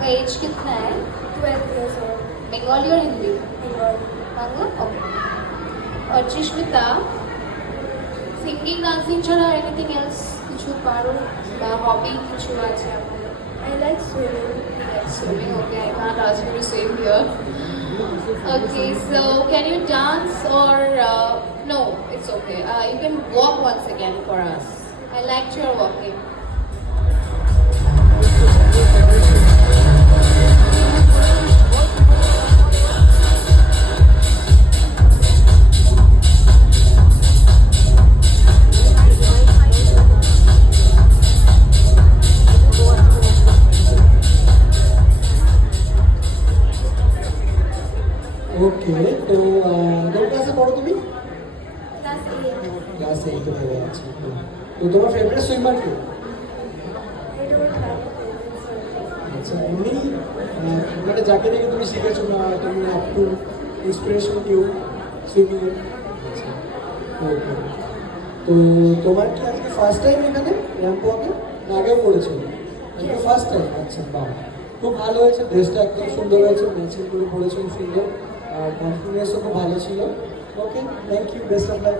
आपका एज कितना है? 12 years old. बंगाली और हिंदी? Bengali. বাংলা? ওকে। আর চিস্মিতা, সিঙ্গিং ডান্সিং ছাড়া এনিথিং এলস কিছু পারো বা হবি কিছু আছে আপনার? I like swimming. Swimming, okay, I can't ask you to swim here. Okay, so can you dance or no? It's okay. You can walk once again for us. I liked your walking. ওকে, তো কোন ক্লাসে পড়ো তুমি? Class 8. ক্লাস 8 এ পড়ো। আচ্ছা, তো তোমার favourite swimmer K? I don't have a favorite subject. আচ্ছা, এমনি মানে যাকে দেখে তুমি শিখেছো না, তুমি আপ টু ইন্সপিরেশন কেউ সুইমিং এর? আচ্ছা, ওকে। তো তোমার কি আজকে ফার্স্ট টাইম এখানে র্যাম্প ওয়াকে, না আগেও করেছো? আজকে ফার্স্ট টাইম। আচ্ছা, বাহ, খুব ভালো হয়েছে, ড্রেসটা একদম সুন্দর হয়েছে, ম্যাচিং করে পড়েছো, সুন্দর, আর কনফিডেন্সও খুব ভালো ছিল। Okay, thank you, best of lakh.